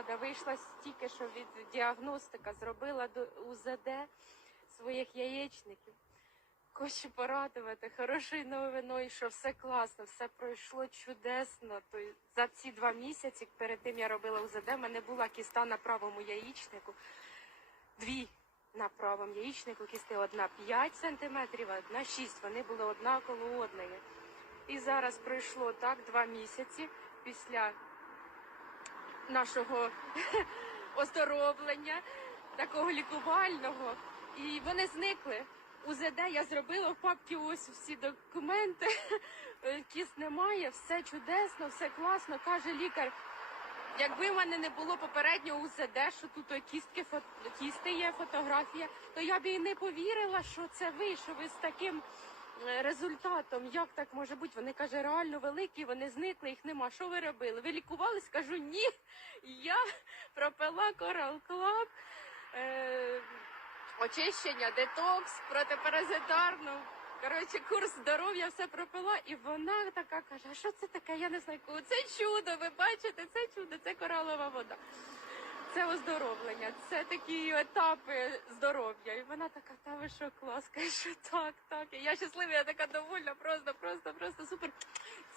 рада. Вийшла стільки, що від діагностика зробила до УЗД своїх яєчників. Хочу порадувати хорошою новиною, що все класно, все пройшло чудесно. То за ці два місяці, перед тим я робила УЗД, в мене була кіста на правому яєчнику. Дві на правому яєчнику кісти. Одна 5 сантиметрів, а одна 6. Вони були одна коло одної. І зараз пройшло так два місяці після нашого оздоровлення, такого лікувального. І вони зникли. УЗД я зробила в папці ось всі документи. Кіст немає, все чудесно, все класно. каже лікар. Якби в мене не було попереднього УЗД, що тут кістки, кісти є, фотографія, то я б і не повірила, що це ви, що ви з таким результатом. Як так може бути? Вони каже, реально великі, вони зникли, їх нема. Що ви робили? Ви лікувались? Кажу, ні. Я пропила Coral Club, е, очищення, детокс, протипаразитарну. Коротше, курс здоров'я все пропила, і вона така каже: а що це таке? Я не знаю, це чудо. Ви бачите, це чудо, це коралова вода. Це оздоровлення, це такі етапи здоров'я. І вона така, та ви що клас, каже, так, так. І я щаслива, я така довольна, просто, просто, просто супер.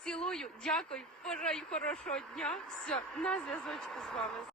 Цілую, дякую, бажаю хорошого дня. Все, на зв'язочку з вами.